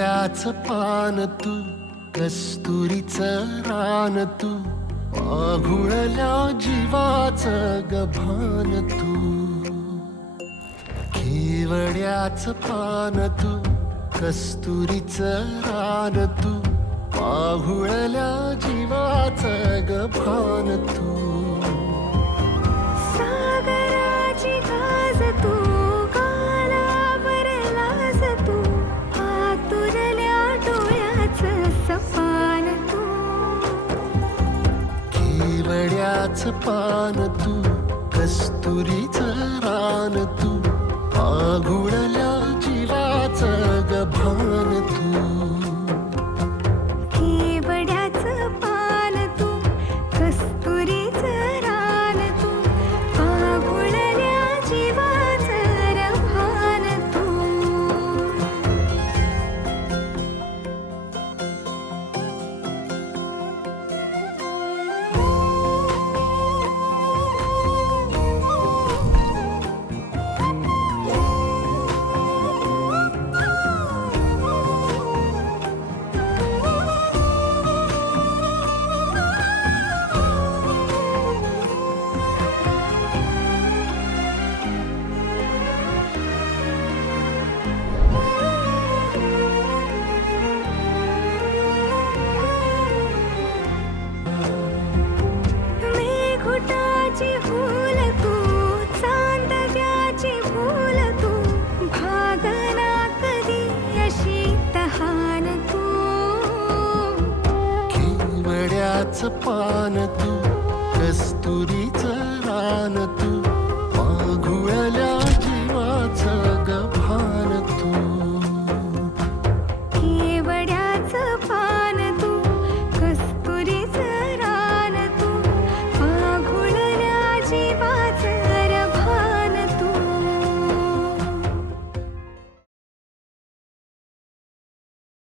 केवड्याचं पान तू, कस्तुरीचं रान तू, आघुळल्या जीवाचं गभान तू. केवड्याचं पान तू, कस्तुरीचं रान तू, आघुळल्या जीवाचं गभान तू. सागराची गाज तू, गालावरलाज तू, आतुरल्या डोळ्याचं सपान तू. केवड्याचं पान तू, कस्तुरीचं रान तू, आघुळल्या जीवाचं गभान तू. केवड्याचं पान तू, कस्तुरीचं रान तू, आघुळल्या जीवाचं रभान तू. मेघुटाची फूल तू, चांदव्याची फूल तू, भागना कधी अशी तहान तू. केवड्याचं पान तू, कस्तुरीचं रान तू, आघुळल्या जीवाचं गभान